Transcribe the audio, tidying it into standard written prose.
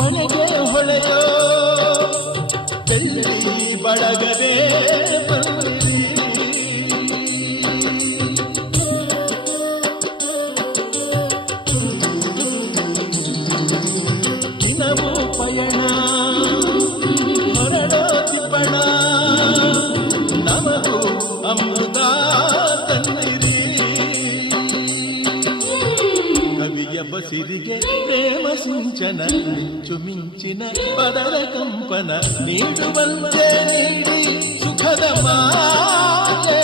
ಒಳಗೆ ಹೊಳೆಯೋ ಬೆಳ್ಳಿ ಬಳಗವೇ ಬಂದಿರಿ. ದಿನವೂ ಪಯಣ ಹೊರಡೋ ತಿಪ್ಪಣ ನಮಗೂ ಅಮೃತ ತನ್ನಿರಿ. ಕವಿಯ ಬಸಿರಿಗೆ ಪ್ರೇಮ ಸಿಂಚನ ಮಿಂಚು ಮಿಂಚಿನ ಪದರ ಕಂಪನ ನೀಡುವಂತೆ ನೀಡಿ ಸುಖದ ಮಾಲೆ